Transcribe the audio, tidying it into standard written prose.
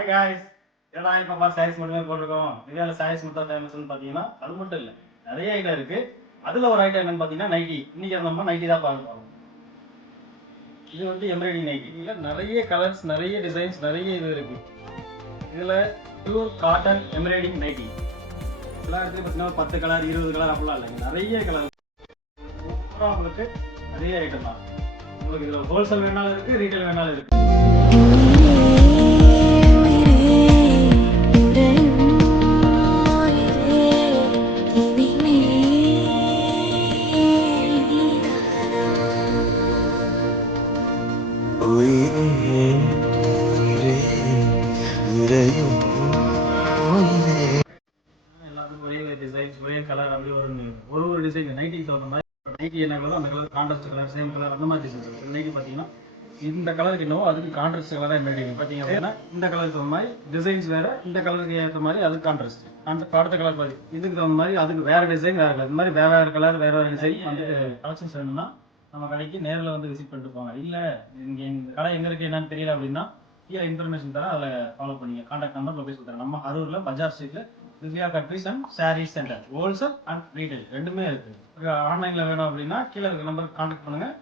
Hi guys, ஏன்னா இப்போ சாரீஸ் மட்டுமே போட்டிருக்கோம். இந்தியாவில் சாரீஸ் மட்டும் ஃபேமஸ்னு பார்த்தீங்கன்னா அது மட்டும் இல்லை, நிறைய ஐட்டம் இருக்கு. அதில் ஒரு ஐட்டம் என்னன்னு பார்த்தீங்கன்னா நைட்டி. இன்னைக்கு நம்ம நைட்டி தான் பார்க்க. இது வந்து எம்ப்ராய்டிங் நைட்டி. இதில் நிறைய கலர்ஸ், நிறைய டிசைன்ஸ், நிறைய இது இருக்கு. இதில் பியூர் காட்டன் எம்ப்ராய்டிங் நைட்டி. எல்லா இடத்துலையும் பார்த்தீங்கன்னா 10 கலர் 20 கலர் அப்படிலாம் இல்லைங்க, நிறைய கலர். உங்களுக்கு நிறைய ஐட்டம் தான். உங்களுக்கு இதில் ஹோல்சேல் வேணாலும் இருக்கு, ரீட்டைல் வேணாலும் இருக்கு. எல்லாத்துக்கும் ஒரே டிசைன்ஸ், ஒரே கலர், அப்படி ஒரு டிசைன் நைட்டிக்கு தகுந்த மாதிரி. நைட்டி என்ன கலர் அந்த colour, contrast colour, same colour, அந்த மாதிரி டிசைன்ஸ் இருக்குது. நைட்டி பார்த்தீங்கன்னா இந்த கலருக்கு என்னவோ அதுக்கு கான்ட்ராஸ்ட் கலராக எம்ப்ராய்டிங் பார்த்தீங்க அப்படின்னா இந்த கலருக்கு தகுந்த மாதிரி டிசைன்ஸ் வேறு, இந்த கலருக்கு ஏற்ற மாதிரி அது கான்ட்ராஸ்ட். அடுத்த கலர் மாதிரி இதுக்கு தகுந்த மாதிரி அதுக்கு வேறு டிசைன், வேறு கலர், இந்த மாதிரி வேறு கலர், வேறு டிசைன் வந்து கலெக்ஷன்ஸ் வேணும்னா நம்ம கடைக்கு நேரில் வந்து விசிட் பண்ணிட்டு போங்க. இல்லை இங்கே இந்த கடை எங்கே இருக்குது என்னன்னு தெரியல அப்படின்னா கீழே இன்ஃபர்மேஷன் தரேன், அதில் ஃபாலோ பண்ணிங்க. கான்டாக்ட் நம்பர், லொகேஷன் தரேன். நம்ம அரூரில் பஜார் ஸ்ட்ரீட்டில் திவ்யா கட்ரிஸ் and sarees centre, wholesale and retail ரெண்டுமே இருக்குது. ஆன்லைனில் வேணும் அப்படின்னா கீழே இருக்க நம்பருக்கு கான்டாக்ட் பண்ணுங்கள்.